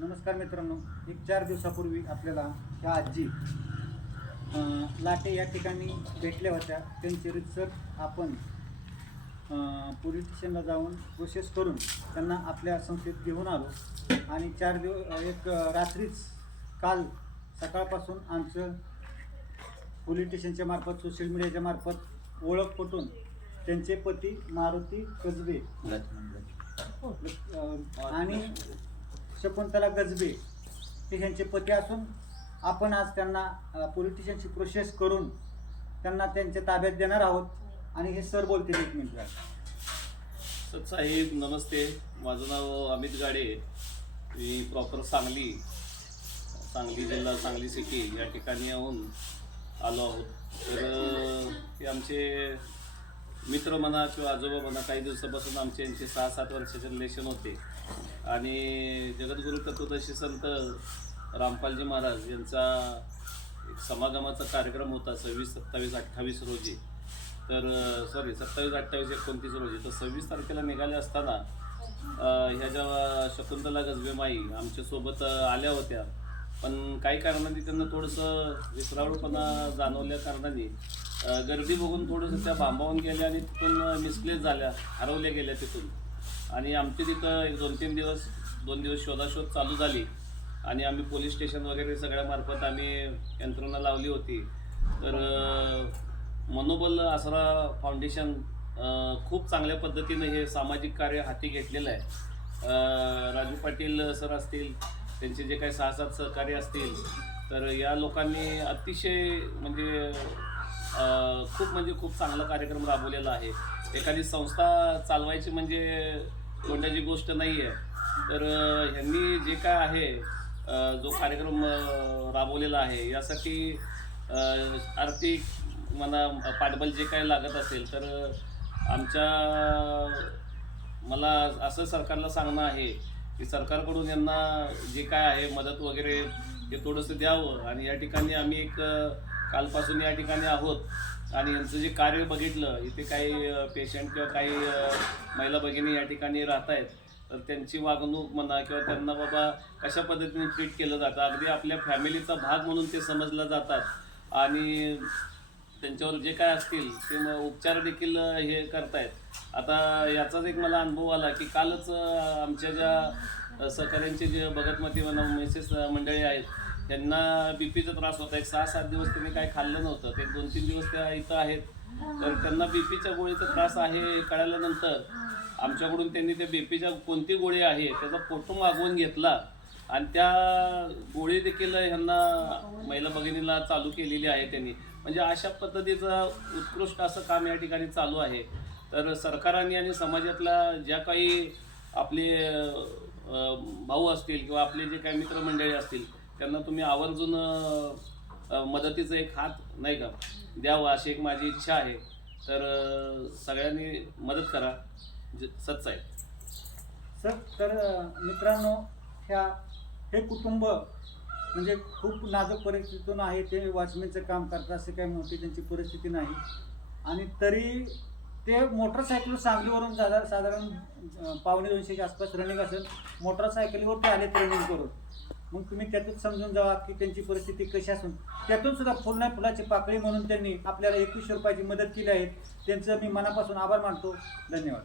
नमस्कार मित्रांनो, एक 4 दिवसापूर्वी आपल्याला ह्या आजी लाटे या ठिकाणी भेटल्या होत्या. त्यांची रितसर आपण पोलीस स्टेशनला जाऊन प्रोसेस करून त्यांना आपल्या संस्थेत घेऊन आलो आणि 4 दिवस एक रात्रीच काल सकाळपासून आमचं पोलीस स्टेशनच्या मार्फत सोशल मीडियाच्या मार्फत ओळख पटून त्यांचे पती मारुती कसबे आणि शकुंतला गजबे हे ह्यांचे पती असून आपण आज त्यांना पोलीस स्टेशनची प्रोसेस करून त्यांना त्यांच्या ताब्यात देणार आहोत. आणि हे सर बोलतील 1 मिनिट. साहेब नमस्ते, माझं नाव अमित गाडे, मी प्रॉपर सांगली जिल्हा सांगली सिटी या ठिकाणी येऊन आलो आहोत. तर हे आमचे मित्र म्हणा किंवा आजोबा म्हणा, काही दिवसापासून आमचे यांचे 6-7 वर्षाचे रिलेशन होते आणि जगद्गुरू तत्वदर्शी संत रामपालजी महाराज यांचा एक समागमाचा कार्यक्रम होता 26, 27, 28 रोजी. तर 27, 28, 29 रोजी. तर 26 तारखेला निघाले असताना ह्या ज्या शकुंतला गजबेमाई आमच्यासोबत आल्या होत्या, पण काही कारणांनी त्यांना थोडंसं विसराळूपणा जाणवल्या कारणाने गर्दी बघून थोडंसं त्या भांबावून गेल्या आणि तिथून मिसप्लेस झाल्या, हरवल्या गेल्या तिथून. आणि आमची तिथं एक 2 दिवस शोधाशोध चालू झाली आणि आम्ही पोलीस स्टेशन वगैरे सगळ्या मार्फत आम्ही यंत्रणा लावली होती. तर मनोबल आसरा फाउंडेशन खूप चांगल्या पद्धतीनं हे सामाजिक कार्य हाती घेतलेलं आहे. राजू पाटील सर असतील, त्यांचे जे काही 6-7 सहकारी असतील, तर या लोकांनी अतिशय खूप चांगला कार्यक्रम राबवलेला आहे. एखादी संस्था चालवायची म्हणजे कोणत्याची गोष्ट नाही आहे. तर ह्यांनी जे काय आहे जो कार्यक्रम राबवलेला आहे यासाठी आर्थिक म्हणा पाठबळ जे काय लागत असेल तर मला असं सरकारला सांगणं आहे की सरकारकडून यांना जे काय आहे मदत वगैरे हे थोडंसं द्यावं. आणि या ठिकाणी आम्ही कालपासून या ठिकाणी आहोत आणि यांचं जे कार्य बघितलं, इथे काही पेशंट किंवा काही महिला भगिनी या ठिकाणी राहत आहेत, तर त्यांची वागणूक म्हणा किंवा त्यांना बाबा कशा पद्धतीने ट्रीट केलं जातं, अगदी आपल्या फॅमिलीचा भाग म्हणून ते समजलं जातात आणि त्यांच्यावर जे काय असतील ते उपचार देखील हे करतायत. आता याचाच एक मला अनुभव आला की कालच आमच्या ज्या सहकाऱ्यांचे जे भगतमती म्हणा मिसेस मंडळी आहेत, त्यांना बीपीचा त्रास होता. एक 6-7 दिवस त्यांनी काही खाल्लं नव्हतं. ते 2-3 दिवस त्या इथं आहेत. तर त्यांना बीपीच्या गोळीचा त्रास आहे कळल्यानंतर आमच्याकडून त्यांनी त्या बीपीच्या कोणती गोळी आहे त्याचा फोटो मागवून घेतला आणि त्या गोळी देखील ह्यांना महिला भगिनीला चालू केलेली आहे त्यांनी. म्हणजे अशा पद्धतीचं उत्कृष्ट असं काम या ठिकाणी चालू आहे. तर सरकारांनी आणि समाजातल्या ज्या काही आपले भाऊ असतील किंवा आपले जे काही मित्रमंडळी असतील, त्यांना तुम्ही आवर्जून मदतीचा एक हात नाही का द्यावा अशी एक माझी इच्छा आहे. तर सगळ्यांनी मदत करा. सच्चाई सर, तर मित्रांनो, हे कुटुंब म्हणजे खूप नाजूक परिस्थितीतून आहे. ते वॉचमॅनचं काम करतात, असे काही मोठी त्यांची परिस्थिती नाही आणि तरी ते मोटरसायकल सांगलीवरून साधारण 1:45च्या आसपास रनिंग असेल, मोटरसायकलीवर ते आले रनिंग करून. मग तुम्ही त्यातून समजून जावा की त्यांची परिस्थिती कशी असून त्यातून सुद्धा फुलाची पाकळी म्हणून त्यांनी आपल्याला 2100 रुपयाची मदत केली आहे. त्यांचं मी मनापासून आभार मानतो. धन्यवाद.